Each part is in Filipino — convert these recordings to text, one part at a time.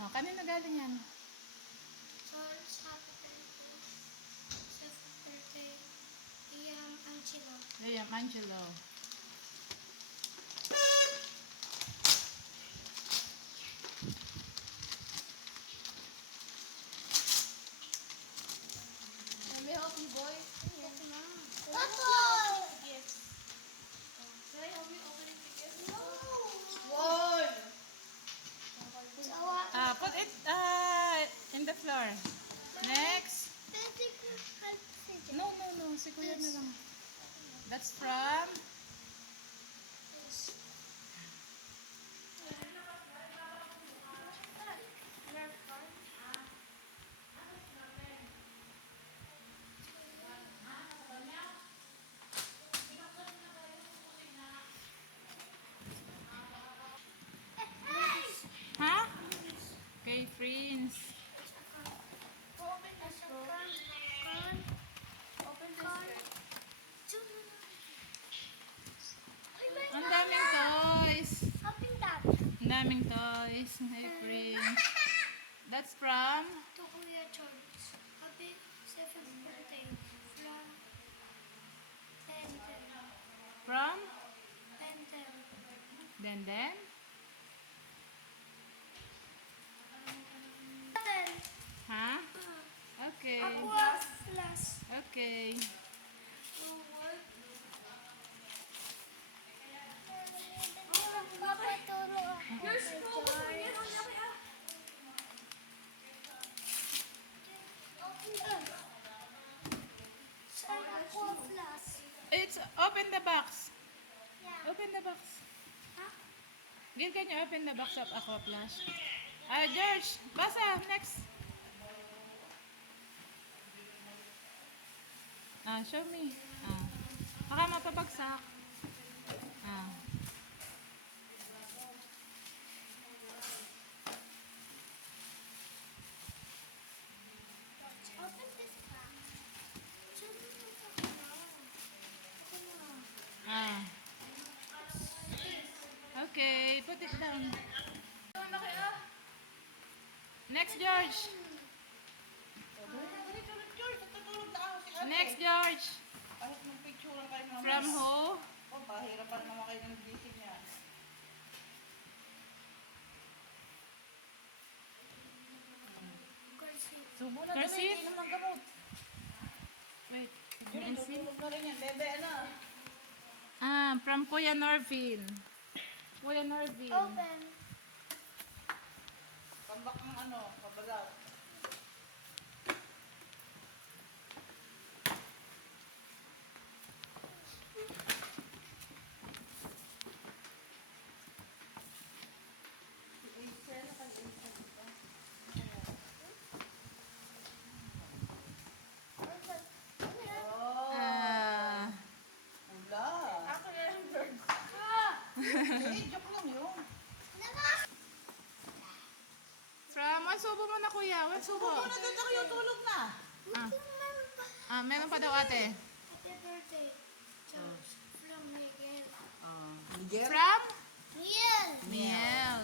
Oh, kanina galing yan. Sa birthday, Angelo. Liam Angelo. Let me help you, boy. Okay na. Gifts. Can I help you opening the gifts? No. One. Put it in the floor. Next. No. Si Kuya na lang. That's from... Ha? Kay Prince. Open this door. Open this door. Ang daming toys. Open that. Ang daming toys. Kay Prince. That's from... To Kuya George. Happy 7th birthday from Pentel. From... Pentel. Denden. Pentel. Ha? Okay. Aqua Plus. Okay. Papatulong ako. You're small. Yan ang laki ah. Saan Aqua Plus? It's open the box. Yeah. Open the box. Huh? Gil, can you open the box of Aqua Plus? George, basa. Next. Show me. Baka mapabagsak. Open this box. Okay, put it down. Ang laki ah. Next, George. George, natutulog na ako si ate. Next, George. Kahit mag-picture lang kayo naman. From who? Oh, pahirapan naman kayo ng gising niya. Subo na Cursive? dali, inom ng gamot. Wait. Yun, tutulog na rin yan. Bebe, ano? From Kuya Norvin. Kuya Norvin. Open. Pambak ng ano, mabalaw. Ah, Wala. Ako na yung bird. Eh, joke lang yun. from, subo mo na kuya. Subo. Subo na doon kayo, tulog na. Meron pa daw ate. Happy birthday, George. From Miguel. Miguel? From? Miguel. Miel.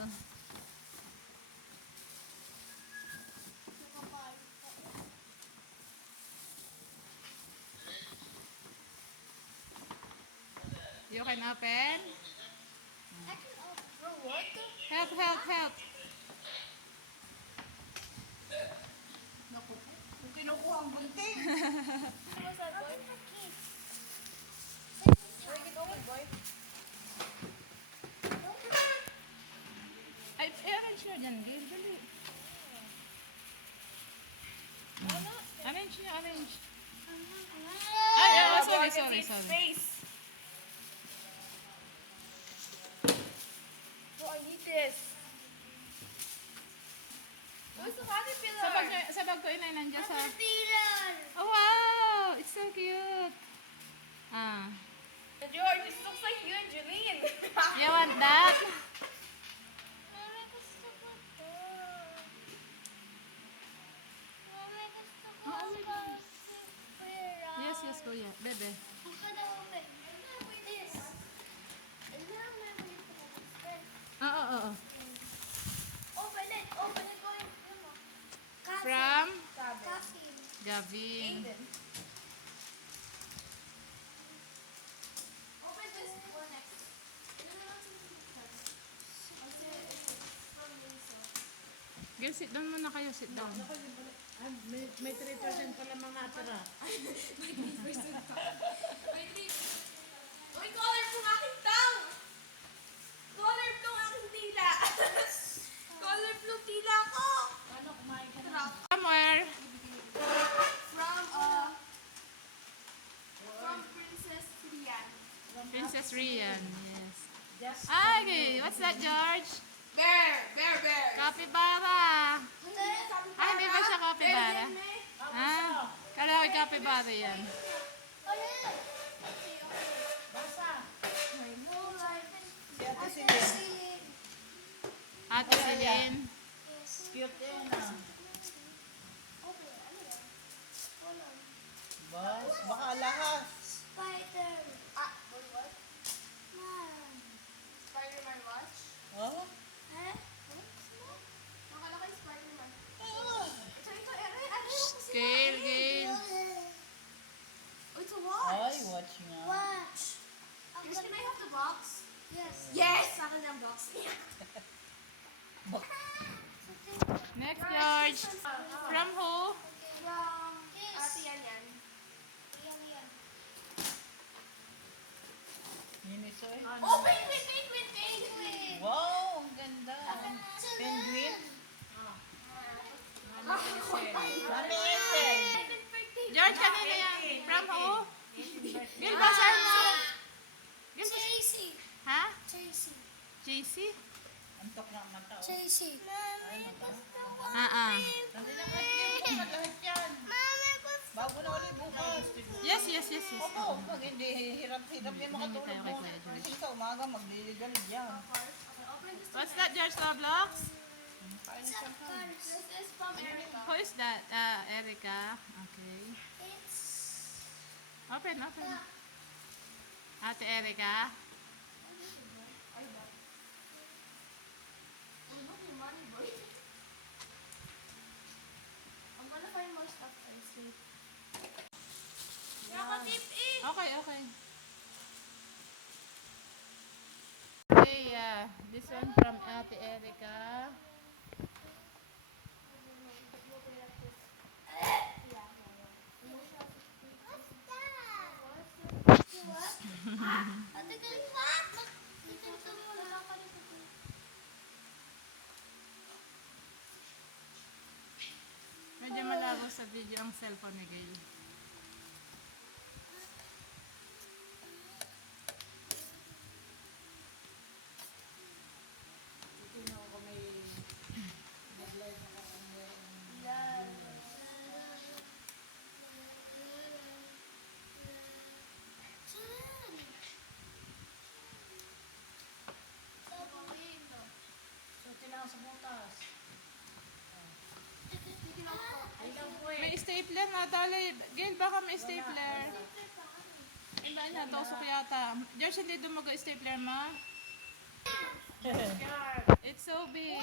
You can open. I can open. For what? Help. Naku, kung kinukuha ang bunting. What's that, boy? Open the key. Break it open, boy. Ay, arrange nyo dyan, Gil. Dali. Arrange nyo. Sorry. Bro, I need this. Where's the caterpillar? Sa bag ko inay nandiyan sa... Caterpillar. Oh, wow! It's so cute. George, this looks like you and Janine. You want that? Mami, gusto ko to. Mami, gusto ko Oo, ang caterpillar. Yes, kuya. Bebe. Ang kada open. This. And now, Mami, Oo. Open it, boy. Gavin. Open this one next. From Lisa. Girl, sit down muna kayo. Sit down. May 3% pala mga atara. Uy, colorful aking tang! Colorful aking tila! Colorful tila ko! Ano, kumain ka na? Sarap. Somewhere. From Princess Rian. Princess Rian. Yes. Just Okay, what's that, George? Bear! Capybara. Ay, hindi ba siya capybara? Ha? Kala ko capybara yan. basa. Si Ate Ate Celine. Celine. Ate Celine. Yes. Cute yan ah. Okay, ano yan? Wala. Bas, baka alahas. Spider. What? Man. Spider-Man watch? Oh? Eh? Nakalakay Spider-Man. Ah. Ito, ano yung kasi? Gail, Gail. Oh, it's a watch! Ay, watch nga. Watch. Here's, can I have the box? Yes. Yes! Akin ang box. Bak- Next, George. From who? From Yes. Ate Yan Yan. Yan. Minisoy. Oh, wait! Wow, ang ganda. Penguin. Mami Ethel. George, kanina yan. From who? Gail, basa mo. Gail, basa. Tracy. Ha? Tracy. JC? Antok na ang mata. Oh. Tracy. Mami, gusto ko. Dali na kasi lahat yan. Mami, gusto Bago na ulit bukas. Yes, yes, yes, yes. Opo, pag hindi hirap-hirap yung makatulog tayo kay mo. Kuya George. Kasi sa umaga magliligalig yan. What's that, George Roblox? Kain siya ka. This is from Erica. Who is that? Erica. Okay. It's Open. Ate Erica. Oh, not your money, boy. I'm gonna find more stuff and sleep. Nakatip eh! Okay. Okay, this one from Ate Erica. Ate Galing, what? Ito mo lang ka rin. Medyo malabo sa video ang cellphone ni Gail. So, tinang sa butas. May stapler na tali. Gail, baka may stapler. Iba na, tusok yata. George, hindi dumago stapler mo? It's so big.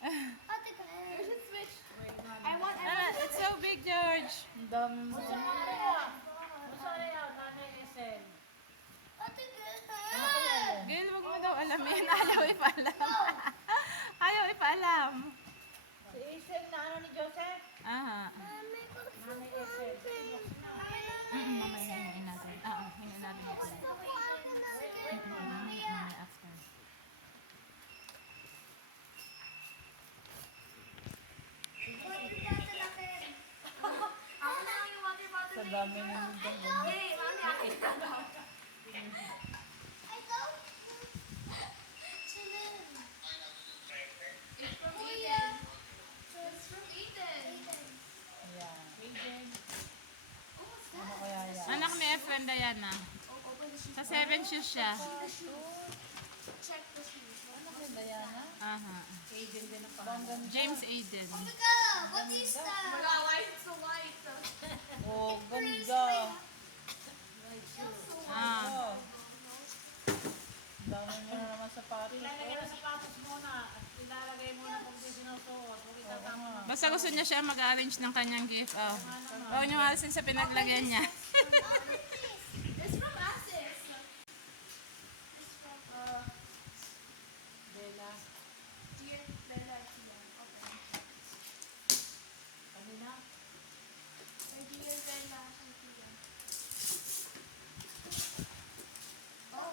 Ate Galing. Switch. It's so big, George. Ang dami mo. Masaya yan, Nanay Lisel. Ate Galing. Gail, wag mo daw alamin. Ayaw ipaalam. Ayaw ipaalam. Si Isel na ano ni Joseph? Aha. Mami, gusto Nanay Isel. Mamaya hingin natin. Hingin natin ito. Mamaya after. Ako na lang yung water bottle. Sa dami ng lindang. Yay! Mami, akin na lang. It's from Eden. It's from Eden. Ayan. Oh, what's Ano that? kaya yan? Anak ni Efren Diana. Oh, open the shoes. Sa 7 shoes siya. Check the shoes. Ano kay Diana? Aha. Aiden din ang pangalan. James Aiden. What is that? Wala, why is it so white? Oh, ganda. Ah. Oh. Dami mo na naman sapatos. Ilalagay ng sapatos muna at ilalagay muna pag di sinusuot. Huwag itatama. Basta gusto niya siya mag-arrange ng kanyang gift. Oh. Huwag niyo alisin sa pinaglagyan niya. It's from Asis. It's from Bella. Dear Bella Tian. Okay. Kanina. Or Dear Bella Tian. Oh,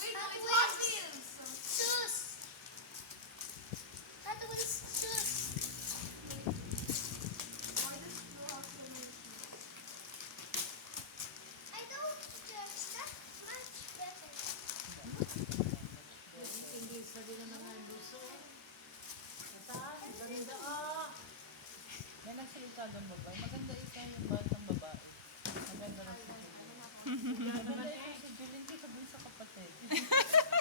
wait, no, it's Hot Wheels. Sus. Hot Wheels sus. Why does it know how to make I don't just that much better. Hindi sabi naman nga yung buso. Saan? Ganda ah. May nagsalita doon babae. Maganda ito yung batang babae. Maganda rin si Julie. Maganda ito si Julie. Hindi ka dun sa kapatid.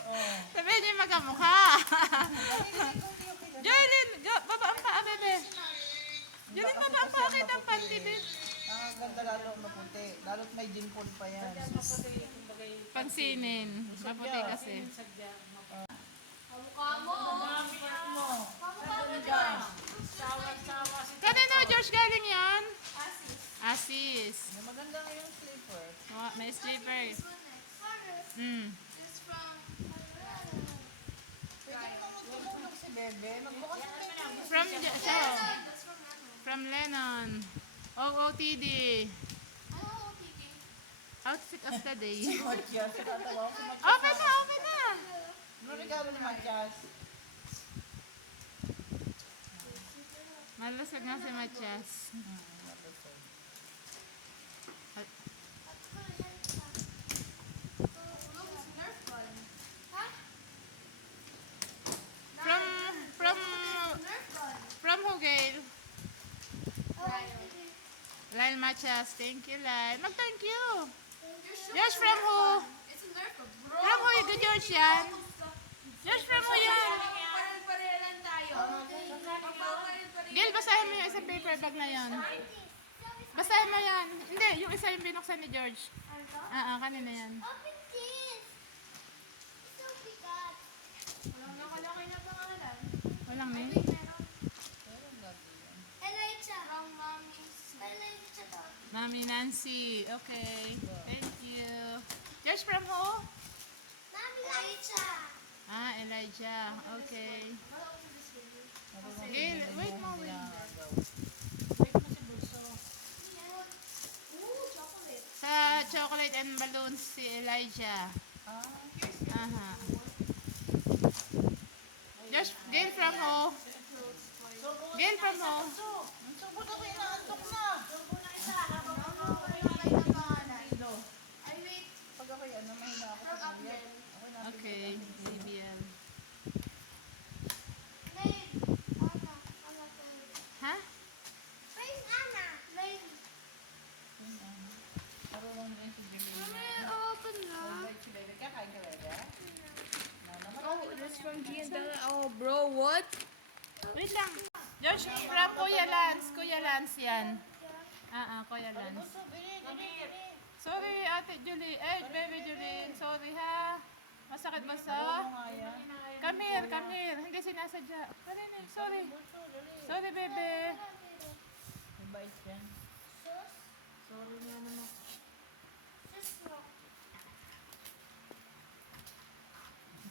Oh. Sabihin niyo yung magkamukha. Jolene, baba ang paa, bebe. Jolene, baba ang paa kitang panty, bebe. Ang ganda lalo maputi. Lalo't may dimple pa yan. Kaya maputi yung bagay. Pansinin. Maputi kasi. Sadya. Kamukha mo. Marami na mo. Sawa-sawa si Kanino, George, galing yan? Asis. Asis. Maganda nga yung slipper. Oh, may slipper. This one next. Mm. This from Pwede mo magtumulong si Bebe. Magbukas mo yung From, siya, That's from Nano. from Lennon. OOTD. Oh, TJ. Outfit of the day. Matias. Tatawa ko si Matias. Open na, open na. Ano regalo ni Matias? Malusog nga si Matias. Look, it's Nerf gun. Huh? From Nerf gun. From who, Gail? Ryan. Lyle Matias. Thank you, Lyle. Mag-thank you. You're George, from who? It's a Nerf gun, bro. From who you, George, yan? George, from who yan? Parang lang tayo. Gail, basahin mo yung isang paper bag na yan. Basahin mo yan. Hindi, yung isa yung binuksan ni George. Kanina yan. Open this. It's so bigat. Walang nakalaki na pangalan. Walang Ay, name. wait, meron. Elijah. From Mommy's. Elijah daw. Mami Nancy. Okay. Thank you. George, from who? Mommy Elijah. Elijah. Okay. I'll open this baby. Gail, wait mo, wait. Wait mo si buso. Ooh, chocolate. Sa chocolate and balloons si Elijah. Aha. George, Gail, from who? Gail, from who? Ang sabot ako inaantok na. Ay, wait. Pag ako'y ano, mahina ako. From Abdel. Okay. BBL. Lane. Anna. Anna Taylor. Ha? Where's Anna? Lane. Marunong din si Julie. Open na. Mabait si Bebe. Kakain ka, Bebe? Oh, that's from Giandala. Oh, bro, what? Wait lang. George, from Kuya Lance. Kuya Lance yan. Kuya Lance. Sorry, Ate Julie. Baby Julie. Sorry, ha? Masakit ba sa? Come here, come here. Hindi sinasadya. Karinig, sorry. Sorry, bebe. Mabait yan. Sorry nga naman.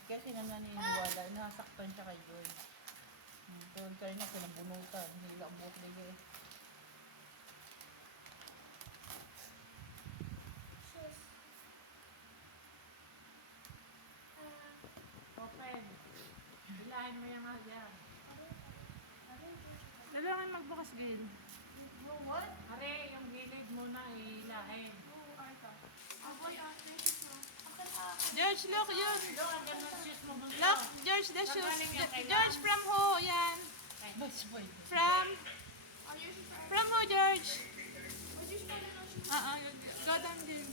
Kasi naman naniniwala, nasaktan siya kay Joy. Doon kayo na pinabunutan. Hindi lang buot nila eh. Open. Bilahin mo yung yan. Kailangan magbukas, Gail. What? Are, yung gilid muna ilahin. Aboy, George, look yun. Doon, ang ganda ng shoes mo buso. Look, George, the shoes. George, from who? Yan. Best boy. From? Are you sure? From who, George? What's your spelling? Go down din.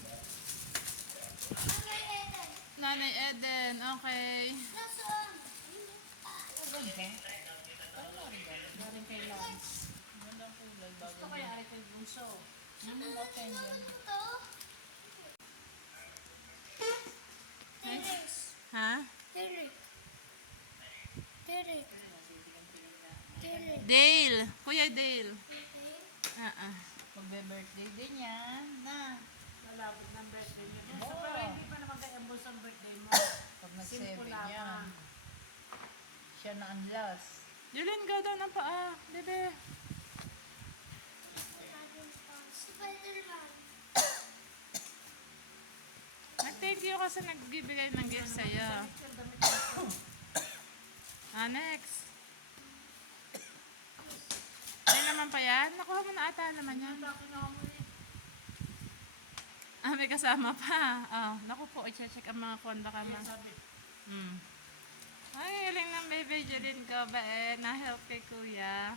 Nanay Eden. Nanay Eden, okay. Nasaan? Ganda. Galing kay Lance. Ganda ang kulay. Bago Ito kaya ay kay Bunso. open yan. Ito? Ha? Dale. Kuya Dale. Magbe-birthday din yan. Na. Malapit ng birthday niya. Oo. So, pero hindi pa naman kay Ambos ang birthday mo. Pag nag-7 Simple yan. lamang. Siya na ang last. Julin, go daw ng paa. Bebe. Spider-Man. Thank you kasi nagbibigay ng gift sa'yo. Next. May naman pa yan? Nakuha mo na ata naman yan. May kasama pa. Naku po, i-check ang mga kon baka ma... Ay, galing ng baby Julin ko ba na-help kay kuya.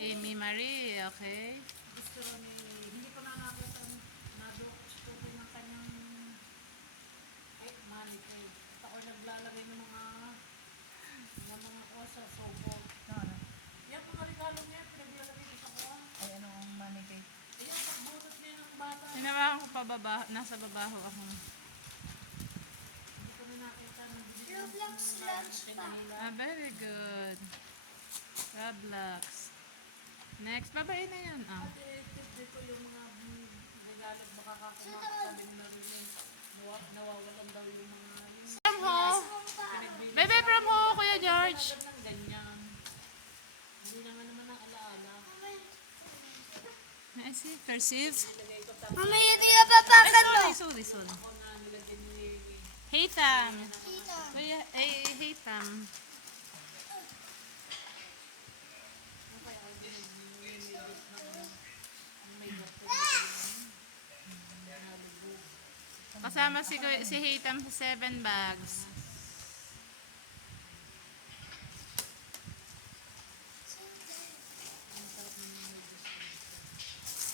Amy Marie, okay. Gusto ni, hindi ko na nakita nadukot ng kanyang money pay. Ako naglalagay ng mga osa, sobot. Ano? Yan po na regalo niya, pinaglalagay ko sa kuha. Ay, ano ang money cake? Ayan, pagbunot niya ng bata. Sinawakan ko pa baba, nasa babaho ako. Hindi ko na nakita ng Roblox lunch pack. Very good. Roblox. Next, babae na yan. Ito ko yung mga regalo makakakasabi mo na rin yun. Nawawalan daw yung mga yun. From who? Bebe, from who, Kuya George? Agad ng ganyan. Hindi naman ang alaala. I see, cursive. Mamaya di ka papakan mo. Sorry. Hitam. Kuya, hitam. Kasama si Hitam sa 7 bags.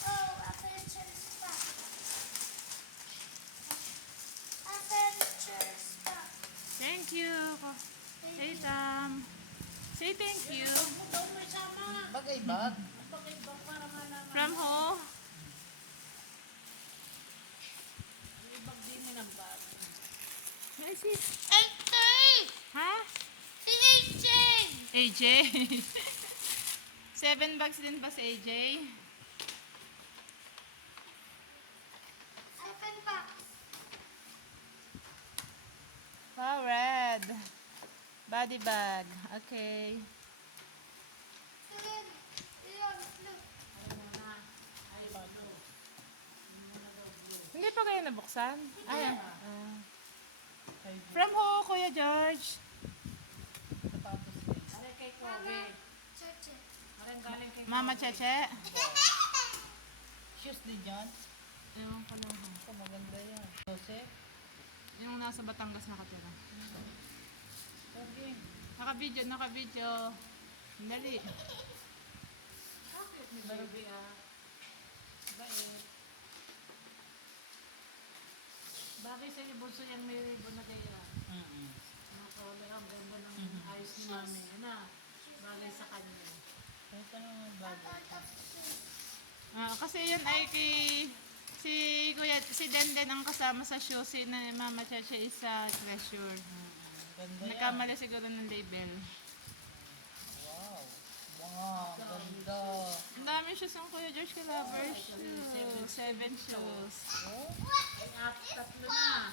Oh, Avengers pack. Avengers pack. Thank you. Hitam. Say thank you. Bagay bag. From who? I see. AJ! Ha? Si AJ! AJ. 7 bags din pa si AJ. Open box. Wow, red. Body bag. Okay. Look. Hindi pa kayo nabuksan? Ayan. From who, Kuya George? Sapatos lace. Aray kay Kobe. Cheche. Aray galing kay Mama Cheche? Shoes din yan. Ewan ko lang. Ito maganda yan. Joseph. Yung nasa Batangas nakatira. Okay. Naka-video. Dali. Bakit ni Barbie Bait. Bagay sa iyo, bunso yung may ribbon na kaya. Nakulay, ang ganda ng ayos ni Mami. Ano? Bagay sa kanya. Ito naman bagay. Kasi yun ay si Denden ang kasama sa show, si na Mama Cheche is a treasure. Ganda yan. Nagkamali siguro ng label. Wow. Ganda. Ang dami shoes ng Kuya George Calabar shoes. 7 shoes. Tatlo na.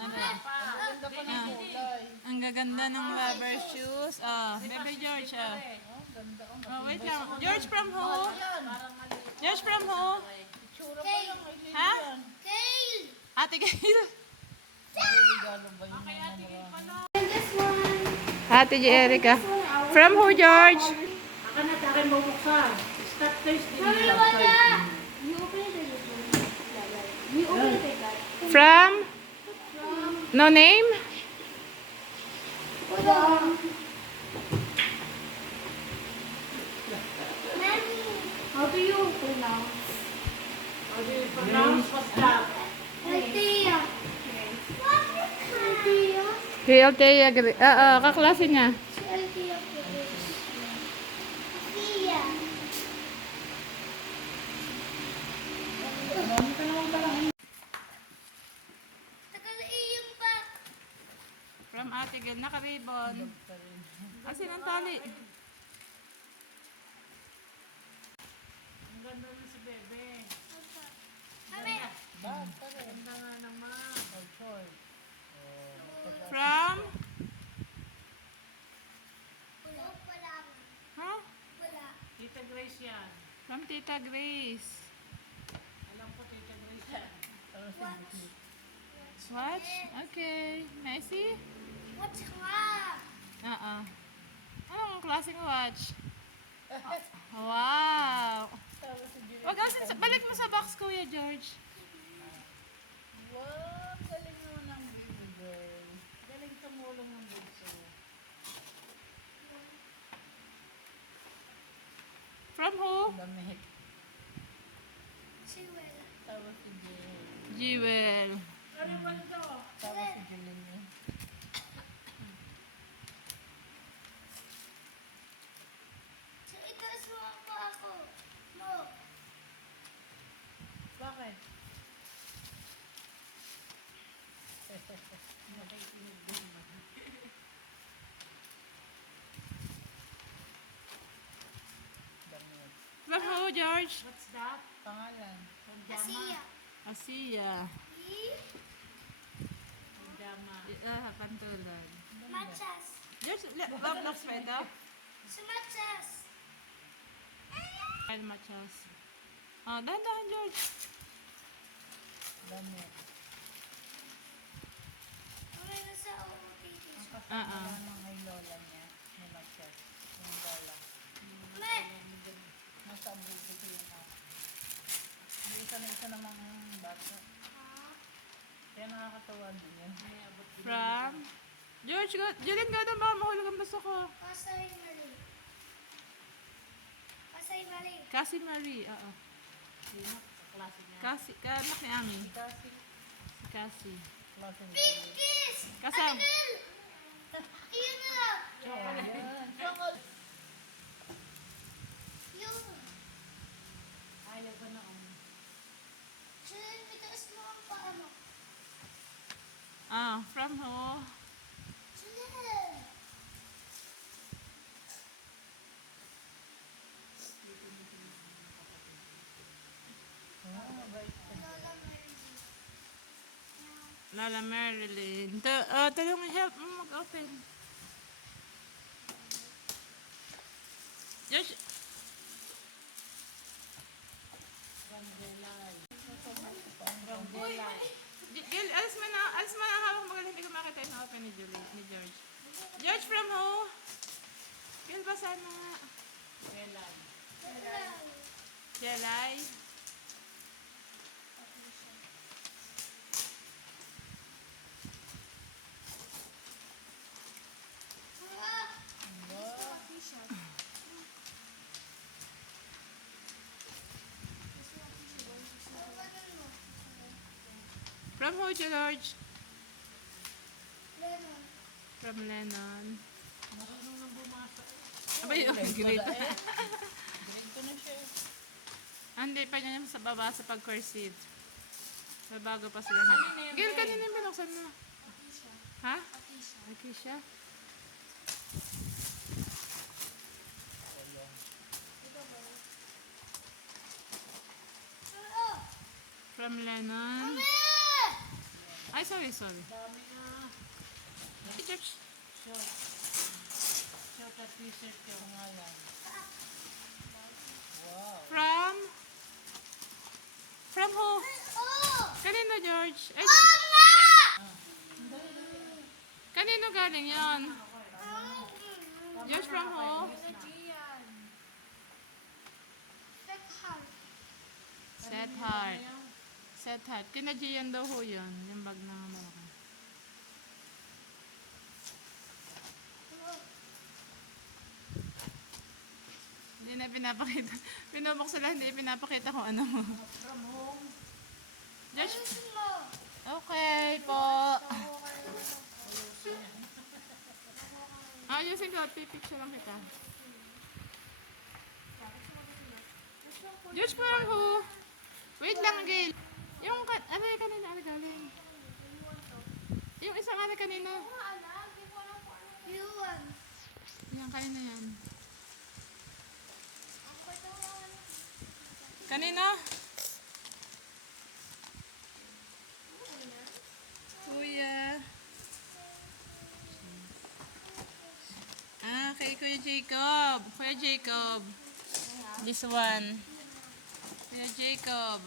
Ano? Ganda pa ng kulay. Ang gaganda ng rubber shoes. Baby George. Ganda. Wait lang. George from who? George from who? Tsura pa lang. Ay, Ha? Kale! Ate Gail. regalo ba yung mga mura? This one. Ate Erica. From who, George? Akan na takin mo buksan. Stop taste din. Mami, wala! You open it like this. You open it like that. From? No name? Wala. Mommy. How do you pronounce? How do you pronounce what's that? Althea. Althea. Si Althea. Kaklase niya. Si Althea po. Althea. Tagal na iyon pa. From Ate Gil, naka-ribbon. Pa rin. Asin ang tali. Ang ganda nun si Bebe. Mami, Bag pa rin. Ganda nga naman. Or short. Oh, pag- From? wala. Wala. Huh? Wala. Tita Grace yan. From Tita Grace. Alam ko Tita Grace yan. Tapos yung bikini. Watch? Okay. Messi? What's nga? Anong klaseng watch? Wow! Tapos si Julie. Balik mo sa box, Kuya George. Wow, galing naman ng baby girl. Galing tumulong ng bulso. From who? Damit. Si Wela. Tapos si Jill. Jewel. Ano ba ito? Tapos si Julie. So, itaas mo ako. Mo. Bakit? Nakikinig din ba? Damit. From who, George? What's that? Pangalan. Pajama. Asiya. Asiya. Pajama. Pantulad. Machas. George, love box pa ito? Si Machas. Kyle Machas. Oh, dahan-dahan, George. Damit. Wala na sa OOTD. Ang ng ay lola niya. Ni Machas. Yung lola. Mami. Nasa abuto ko yung ako. May isa na isa namang bata. Kaya nakakatawa din yun. May abot din. From? George, Jillian, gano'n ba? Mahulog ang gusto ko. Pasay mali. Pasay mali. Cassie Marie, oo. Sino? Kaklase niya. Cassie, anak ni Ami. Kasi, Si Cassie. klase ni Julie. Kiss! Kasam. Iyon na lang. Ayan. Sangol. Yung. Ayaw ko na ang Chilin, itaas mo ang paa mo. From who? Chilin. Ah, bait ka. Lola Mercy. Lala Marilyn. Tulungan, help mo mag-open. George, Randelay. Gil, alis mo na ang hawak mo. Hindi ko makita yung open ni George. George, from who? Gil, basa mo nga. Relay. Jelay. From who, George? Lennon. From Lennon. Marunong nang bumasa. Abay, grade. Grade ko na siya. Hindi pa niya sa baba sa pag-cursive. Babago pa sila. Gil, kanina yung binuksan mo. Ha? Akisha? From Lennon. Ay, sorry. Dami na. Hey, George. Short. Short at t-shirt yung Pangalan. Wow. From who? Oh! Kanino, George? Ay, kanino galing yon? George, from who? Set Heart. Set Heart. Kina Gian daw ho yun. Yung bag na malaki. Hindi na pinapakita. Pinubuksan lang, hindi pinapakita kung ano mo. from home. George, Ayusin mo. okay po. Ayusin ko, pipicture lang kita. George, parang ho. Wait lang, Gail. Yung, ano yung kanina, ano galing? Yung isang ano kanina. Alam. You one. Yan, kain na yan. Ako ito one. Kanina? Kuya. Ah, kay Kuya Jacob. Kuya Jacob. This one. Kuya Jacob.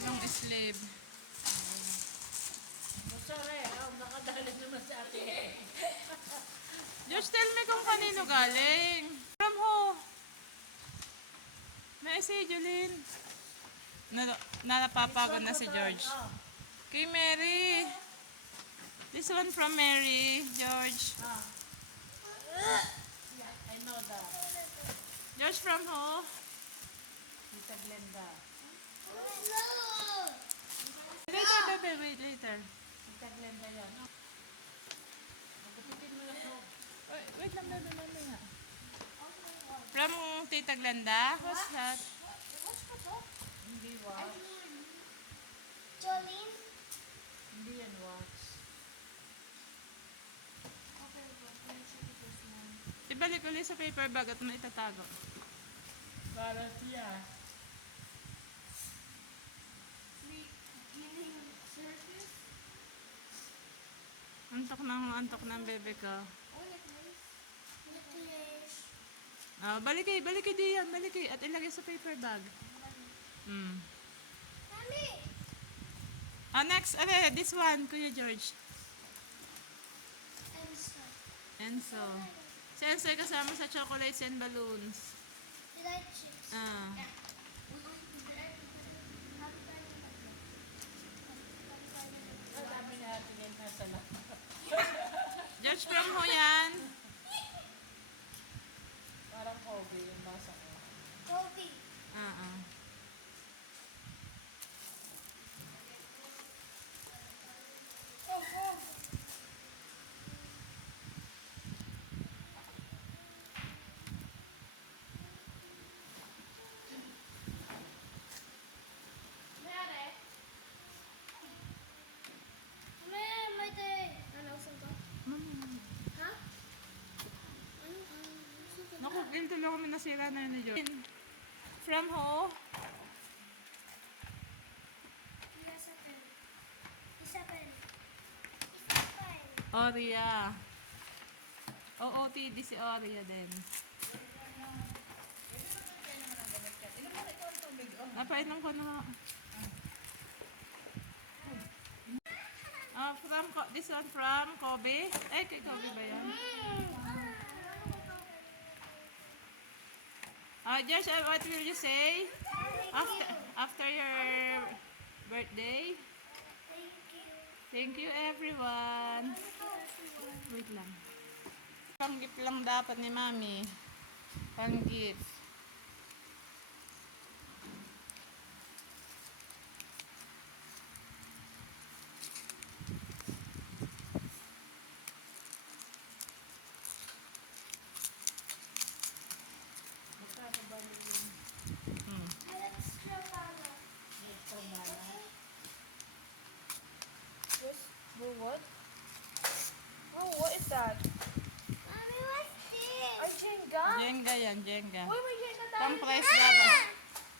Long sleeve. Sorry, nakadali naman sa atin. Just tell me kung kanino galing. From who? May si Julin. Napapagod na si George. Kay Mary. This one from Mary, George. I know that. George from who? Tita Glenda. Later, baby, wait later. Tita Glenda yan. Magkapitin mo lang. Wait lang, baby, mamaya. From Tita Glenda? What's that? Hindi wax. Jolene. Hindi yan wax. Ibalik ulit sa paper bag at may itatago. Para siya. Antok ng bebe ko. Necklace. Balik kayo diyan, balik kayo. At ilagay sa paper bag. Mami. Next, this one, Kuya George. And stuff. Enzo. Si Enzo ay kasama sa chocolates and balloons. Delight chips. Ah. Ang dami natin yan nasa lahat. George from who yan? Parang Kobe yung basa ko. Kobe. Ah. May day. Ano, saan ka? Ha? Naku, ganito lang kami nasira na yun ni George. From who? Isabel. Isabel. Isabel. Oria. OOTD si Oria din. Napainom ko na. This one from Kobe. Ay, kay Kobe ba yan? Josh, what will you say? After your birthday? Thank you everyone. Wait lang. Pang gift lang dapat ni Mami. Pang gift. Magkano ba yung Extra pala. extra bala? What? Oh, what is that? Mommy, what's this? Ay, Jenga? Jenga yan, Jenga. Uy, may Jenga tayo. Pang price dapat.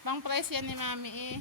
Pang price yan ni Mami eh.